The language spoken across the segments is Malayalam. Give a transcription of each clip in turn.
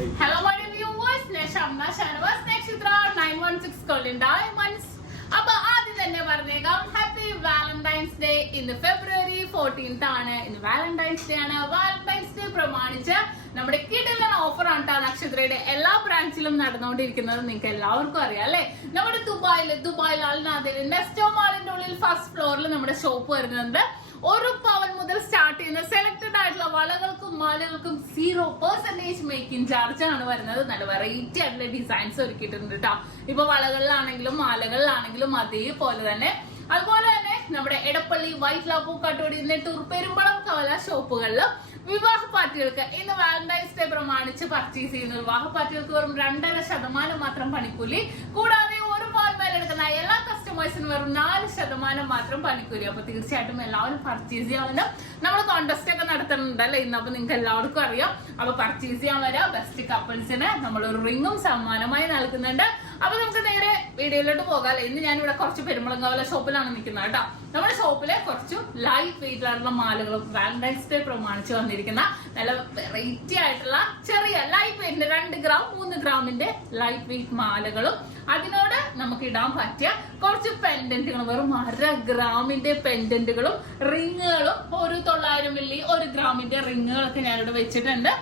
Hello, my viewers. SHAMNA, Nakshathra, 916 Golden Diamonds. അപ്പോൾ ആദ്യം തന്നെ പറഞ്ഞേക്കാം ഹാപ്പി വാലന്റൈൻസ് ഡേ. ഇന്ന് ഫെബ്രുവരി 14th ആണ്. ഇന്ന് വാലന്റൈൻസ് ഡേ ആണ്. വാലന്റൈൻസ് ഡേ പ്രമാണിച്ച് നമ്മുടെ കിടിലൻ ഓഫർ ആണ് നക്ഷത്രയുടെ എല്ലാ ബ്രാഞ്ചിലും നടന്നുകൊണ്ടിരിക്കുന്നത്. നിങ്ങൾക്ക് എല്ലാവർക്കും അറിയാം അല്ലെ. നമ്മുടെ ദുബായിൽ നെസ്റ്റോ മാളിന്റെ ഉള്ളിൽ ഫസ്റ്റ് ഫ്ലോറിൽ നമ്മുടെ ഷോപ്പ് വരുന്നുണ്ട്. 1 പവൻ മുതൽ സ്റ്റാർട്ട് ചെയ്യുന്ന സെലക്ടഡ് ആയിട്ടുള്ള വളകൾക്കും മാലകൾക്കും 0% മേക്കിംഗ് ചാർജ് ആണ് വരുന്നത്. നല്ല വെറൈറ്റി ആയിട്ടുള്ള ഡിസൈൻസ് ഒരുക്കിയിട്ടുണ്ട് കേട്ടോ. ഇപ്പൊ വളകളിലാണെങ്കിലും മാലകളിലാണെങ്കിലും അതേപോലെ തന്നെ. അതുപോലെ തന്നെ നമ്മുടെ എടപ്പള്ളി, വൈറ്റ്ല, പൂക്കാട്ടോടി, നെട്ടൂർ, പെരുമ്പളം, കവല ഷോപ്പുകളിൽ വിവാഹ പാർട്ടികൾക്ക് ഇന്ന് വാലന്റൈൻസ് ഡേ പ്രമാണിച്ച് പർച്ചേസ് ചെയ്യുന്ന വിവാഹ പാർട്ടികൾക്ക് വെറും 2.5% മാത്രം പണിക്കൂലി. കൂടാതെ ഒരു പവൻ മേൽ എടുക്കുന്ന എല്ലാ കസ്റ്റമേഴ്സിനും വെറും 4% മാത്രം പണിക്കൂലി. അപ്പൊ തീർച്ചയായിട്ടും എല്ലാവരും പർച്ചേസ് ചെയ്യാവുന്ന നമ്മൾ കോൺടെസ്റ്റ് ഒക്കെ നടത്തുന്നുണ്ടല്ലേ ഇന്ന്. അപ്പൊ നിങ്ങൾക്ക് എല്ലാവർക്കും അറിയാം. അപ്പൊ പർച്ചേസ് ചെയ്യാൻ വരാം. ബെസ്റ്റ് കപ്പിൾസിന് നമ്മൾ ഒരു റിങ്ങും സമ്മാനമായി നൽകുന്നുണ്ട്. അപ്പൊ നമുക്ക് നേരെ വീഡിയോയിലോട്ട് പോകാം. ഇന്ന് ഞാൻ ഇവിടെ കുറച്ച് പെരുമ്പളംകവല ഷോപ്പിലാണ് നിൽക്കുന്നത് കേട്ടോ. നമ്മുടെ ഷോപ്പിലെ കുറച്ച് ലൈറ്റ് വെയിറ്റിലുള്ള മാലകളും വാലന്റൈൻസ് ഡേ പ്രമാണിച്ച് വന്നിരിക്കുന്ന നല്ല വെറൈറ്റി ആയിട്ടുള്ള ചെറിയ ലൈറ്റ് വെയിറ്റിന്റെ 2 ഗ്രാം 3 ഗ്രാമിന്റെ ലൈറ്റ് വെയിറ്റ് മാലകളും അതിനോട് നമുക്ക് ഇടാൻ പറ്റിയ കുറച്ച് പെൻഡന്റുകളും വെറും 1/2 ഗ്രാമിന്റെ പെൻഡന്റുകളും റിങ്ങുകളും ഒരു 900 മില്ലി 1 ഗ്രാമിന്റെ റിങ്ങുകളൊക്കെ ഞാനിവിടെ വെച്ചിട്ടുണ്ട്.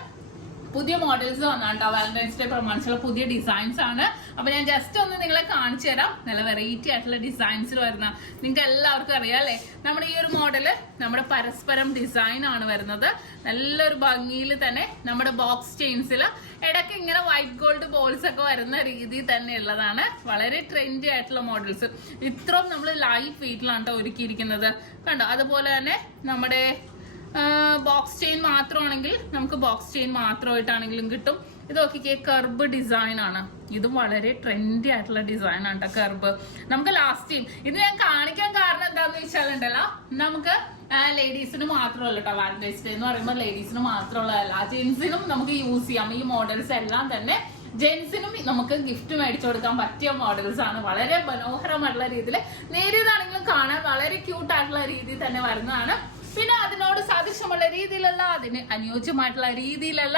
പുതിയ മോഡൽസ് വന്നാണ്ടോ വാലന്റൈൻസ് ഡേ പ്രമാണിച്ചുള്ള പുതിയ ഡിസൈൻസ് ആണ്. അപ്പൊ ഞാൻ ജസ്റ്റ് ഒന്ന് നിങ്ങളെ കാണിച്ചു തരാം. നല്ല വെറൈറ്റി ആയിട്ടുള്ള ഡിസൈൻസിൽ വരുന്ന നിങ്ങൾക്ക് എല്ലാവർക്കും അറിയാം അല്ലെ. നമ്മുടെ ഈ ഒരു മോഡല് നമ്മുടെ പരസ്പരം ഡിസൈൻ ആണ് വരുന്നത്. നല്ലൊരു ഭംഗിയിൽ തന്നെ നമ്മുടെ ബോക്സ് ചെയിൻസിൽ ഇടയ്ക്ക് ഇങ്ങനെ വൈറ്റ് ഗോൾഡ് ബോൾസ് ഒക്കെ വരുന്ന രീതി തന്നെ ഉള്ളതാണ്. വളരെ ട്രെൻഡി ആയിട്ടുള്ള മോഡൽസ്. ഇത്രയും നമ്മൾ ലൈറ്റ് വെയിറ്റിലാണ് ഒരുക്കിയിരിക്കുന്നത് കണ്ടോ. അതുപോലെ തന്നെ നമ്മുടെ ബോക്സ് ചെയിൻ മാത്രമാണെങ്കിൽ നമുക്ക് ബോക്സ് ചെയിൻ മാത്രമായിട്ടാണെങ്കിലും കിട്ടും. ഇത് നോക്കിക്കേ, കർബ് ഡിസൈൻ ആണ്. ഇതും വളരെ ട്രെൻഡി ആയിട്ടുള്ള ഡിസൈൻ ആണ് കേട്ടോ കർബ്. നമുക്ക് ലാസ്റ്റ് ടൈം ഇത് ഞാൻ കാണിക്കാൻ കാരണം എന്താന്ന് വെച്ചാലുണ്ടല്ലോ, നമുക്ക് ലേഡീസിന് മാത്രമല്ല കേട്ടോ വാലന്റൈൻസ് ഡേ എന്ന് പറയുമ്പോൾ ലേഡീസിന് മാത്രമുള്ളതല്ല, ജെന്റ്സിനും നമുക്ക് യൂസ് ചെയ്യാം. ഈ മോഡൽസ് എല്ലാം തന്നെ ജെന്റ്സിനും നമുക്ക് ഗിഫ്റ്റ് മേടിച്ചു കൊടുക്കാൻ പറ്റിയ മോഡൽസ് ആണ്. വളരെ മനോഹരമായിട്ടുള്ള രീതിയിൽ നേരിയതാണെങ്കിലും കാണാൻ വളരെ ക്യൂട്ട് ആയിട്ടുള്ള രീതിയിൽ തന്നെ വരുന്നതാണ്. പിന്നെ അതിനോട് സാദൃശ്യമുള്ള രീതിയിലുള്ള അതിന് അനുയോജ്യമായിട്ടുള്ള രീതിയിലുള്ള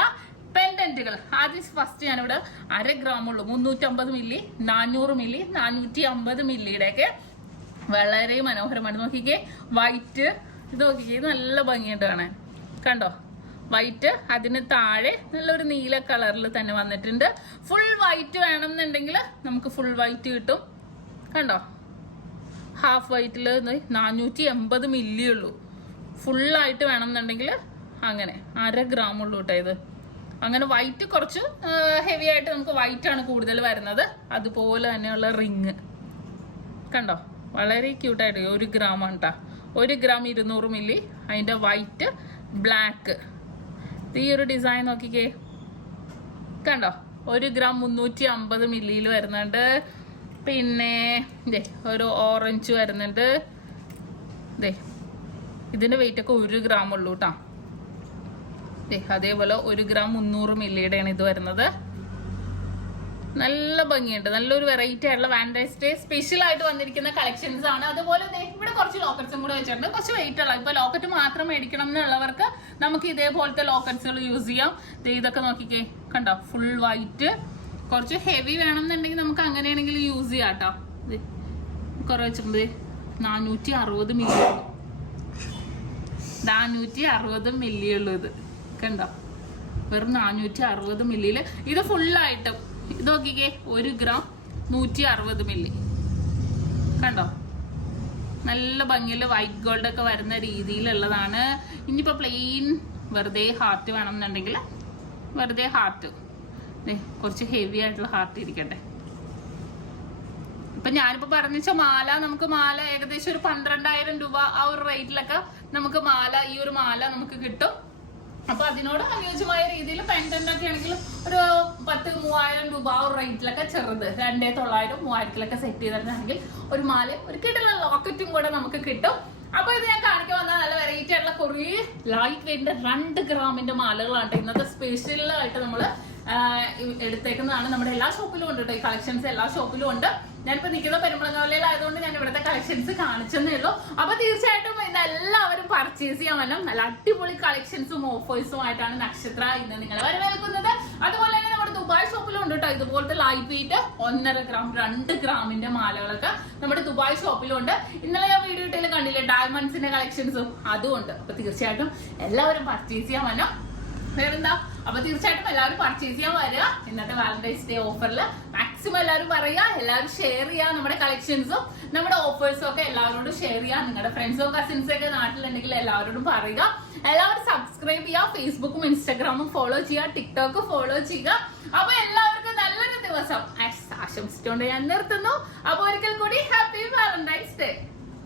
പെൻഡന്റുകൾ. ആദ്യം ഫസ്റ്റ് ഞാനിവിടെ 1/2 ഗ്രാമുള്ളൂ 350 മില്ലി 400 മില്ലി 450 മില്ലിയുടെ ഒക്കെ വളരെ മനോഹരമാണ്. നോക്കിക്കേ, വൈറ്റ്. ഇത് നോക്കിക്കേ, നല്ല ഭംഗിയുണ്ട് കാണാൻ കണ്ടോ. വൈറ്റ്, അതിന് താഴെ നല്ലൊരു നീല കളറിൽ തന്നെ വന്നിട്ടുണ്ട്. ഫുൾ വൈറ്റ് വേണമെന്നുണ്ടെങ്കിൽ നമുക്ക് ഫുൾ വൈറ്റ് കിട്ടും കണ്ടോ. ഹാഫ് വൈറ്റില് 480 മില്ലി ഉള്ളൂ. ഫുള്ളായിട്ട് വേണമെന്നുണ്ടെങ്കിൽ അങ്ങനെ 1/2 ഗ്രാമുള്ളൂ കേട്ടോ ഇത്. അങ്ങനെ വൈറ്റ് കുറച്ച് ഹെവി ആയിട്ട് നമുക്ക് വൈറ്റ് ആണ് കൂടുതൽ വരുന്നത്. അതുപോലെ തന്നെയുള്ള റിങ് കണ്ടോ, വളരെ ക്യൂട്ടായിട്ട് 1 ഗ്രാമാണ് കേട്ടോ. 1 ഗ്രാം 200 മില്ലി. അതിന്റെ വൈറ്റ് ബ്ലാക്ക്. ഈ ഒരു ഡിസൈൻ നോക്കിക്കേ കണ്ടോ. 1 ഗ്രാം 350 മില്ലിയിൽ വരുന്നുണ്ട്. പിന്നെ ഇതേ ഒരു ഓറഞ്ച് വരുന്നുണ്ട്. ഇതേ ഇതിന്റെ വെയിറ്റ് ഒക്കെ 1 ഗ്രാം ഉള്ളൂ കേട്ടോ. അതേപോലെ 1 ഗ്രാം 300 മില്ലിയുടെയാണ് ഇത് വരുന്നത്. നല്ല ഭംഗിയുണ്ട്. നല്ലൊരു വെറൈറ്റി ആയിട്ടുള്ള വാലന്റൈൻസ് ഡേ സ്പെഷ്യൽ ആയിട്ട് വന്നിരിക്കുന്ന കളക്ഷൻസ് ആണ്. അതുപോലെ ഇവിടെ കുറച്ച് ലോക്കറ്റ്സും കൂടെ വെച്ചിട്ടുണ്ട്. കുറച്ച് വെയിറ്റ് ഉള്ള, ഇപ്പൊ ലോക്കറ്റ് മാത്രം മേടിക്കണം എന്നുള്ളവർക്ക് നമുക്ക് ഇതേപോലത്തെ ലോക്കറ്റ്സുകൾ യൂസ് ചെയ്യാം. ഇതൊക്കെ നോക്കിക്കേ കണ്ടോ, ഫുൾ വൈറ്റ്. കുറച്ച് ഹെവി വേണമെന്നുണ്ടെങ്കിൽ നമുക്ക് അങ്ങനെയാണെങ്കിൽ യൂസ് ചെയ്യാം കേട്ടോ. കുറെ വെച്ചിട്ടുണ്ട് 460 മില്ലി 460 മില്ലി ഉള്ളൂ ഇത് കണ്ടോ. വെറും 460 മില്ലിയില് ഇത് ഫുള്ളായിട്ടും. ഇത് നോക്കിക്കേ, 1 ഗ്രാം 160 മില്ലി കണ്ടോ. നല്ല ഭംഗിയുള്ള വൈറ്റ് ഗോൾഡ് ഒക്കെ വരുന്ന രീതിയിലുള്ളതാണ്. ഇനിയിപ്പോ പ്ലെയിൻ വെറുതെ ഹാർട്ട് വേണമെന്നുണ്ടെങ്കിൽ വെറുതെ ഹാർട്ട്, കുറച്ച് ഹെവി ആയിട്ടുള്ള ഹാർട്ട് ഇരിക്കട്ടെ. ഇപ്പൊ ഞാനിപ്പോ പറഞ്ഞ മാല, നമുക്ക് മാല ഏകദേശം ഒരു 12,000 രൂപ ആ ഒരു റേറ്റിലൊക്കെ നമുക്ക് മാല, ഈ ഒരു മാല നമുക്ക് കിട്ടും. അപ്പൊ അതിനോട് അനുയോജ്യമായ രീതിയിൽ പെൻഡന്റ് ഒക്കെ ആണെങ്കിൽ ഒരു 10,000-3000 രൂപ ആ ഒരു റേറ്റിലൊക്കെ ചെറുത് 2,900-3000 സെറ്റ് ചെയ്തിട്ടാണെങ്കിൽ ഒരു മാല, ഒരു കിട്ടുന്ന ലോക്കറ്റും കൂടെ നമുക്ക് കിട്ടും. അപ്പൊ ഇത് ഞാൻ കാണിക്കാൻ വന്ന നല്ല വെറൈറ്റി ആയിട്ടുള്ള കുറേ ലൈറ്റ് വെയിറ്റിന്റെ 2 ഗ്രാമിന്റെ മാലകളാണ് ഇന്നത്തെ സ്പെഷ്യലായിട്ട് നമ്മള് എടുത്തേക്കുന്നതാണ്. നമ്മുടെ എല്ലാ ഷോപ്പിലും ഉണ്ട് കേട്ടോ ഈ കളക്ഷൻസ്. എല്ലാ ഷോപ്പിലും ഉണ്ട്. ഞാനിപ്പോ നിൽക്കുന്ന പെരുമ്പളംകവലയിലായതുകൊണ്ട് ഞാൻ ഇവിടുത്തെ കളക്ഷൻസ് കാണിച്ചെന്നേ ഉള്ളൂ. അപ്പൊ തീർച്ചയായിട്ടും ഇന്ന് എല്ലാവരും പർച്ചേസ് ചെയ്യാൻ വരണം. നല്ല അടിപൊളി കളക്ഷൻസും ഓഫേഴ്സും ആയിട്ടാണ് നക്ഷത്ര ഇന്ന് നിങ്ങളെ വരവേൽക്കുന്നത്. അതുപോലെ തന്നെ ഇതുപോലത്തെ ലൈറ്റ് വെയിറ്റ് 1.5 ഗ്രാം 2 ഗ്രാമിന്റെ മാലകളൊക്കെ നമ്മുടെ ദുബായ് ഷോപ്പിലുണ്ട്. ഇന്നലെ ഞാൻ വീഡിയോ ഇട്ടതിൽ കണ്ടില്ലേ ഡയമണ്ട്സിന്റെ കളക്ഷൻസും അതും ഉണ്ട്. അപ്പൊ തീർച്ചയായിട്ടും എല്ലാവരും പർച്ചേസ് ചെയ്യാൻ വന്നോ. വേറെന്താ, അപ്പൊ തീർച്ചയായിട്ടും എല്ലാവരും പർച്ചേസ് ചെയ്യാൻ വരിക. ഇന്നത്തെ വാലന്റൈൻസ് ഡേ ഓഫറിൽ മാക്സിമം എല്ലാവരും പറയുക, എല്ലാവരും ഷെയർ ചെയ്യുക. നമ്മുടെ കളക്ഷൻസും നമ്മുടെ ഓഫേഴ്സും ഒക്കെ എല്ലാവരോടും ഷെയർ ചെയ്യുക. നിങ്ങളുടെ ഫ്രണ്ട്സോ കസിൻസോ ഒക്കെ നാട്ടിലുണ്ടെങ്കിൽ എല്ലാവരോടും പറയുക. എല്ലാവരും സബ്സ്ക്രൈബ് ചെയ്യുക, ഫേസ്ബുക്കും ഇൻസ്റ്റാഗ്രാമും ഫോളോ ചെയ്യുക, ടിക്ടോക്ക് ഫോളോ ചെയ്യുക. അപ്പൊ എല്ലാവർക്കും നല്ലൊരു ദിവസം ആശംസിച്ചുകൊണ്ട് ഞാൻ നിർത്തുന്നു. അപ്പൊ ഒരിക്കൽ കൂടി ഹാപ്പി വാലന്റൈൻസ് ഡേ.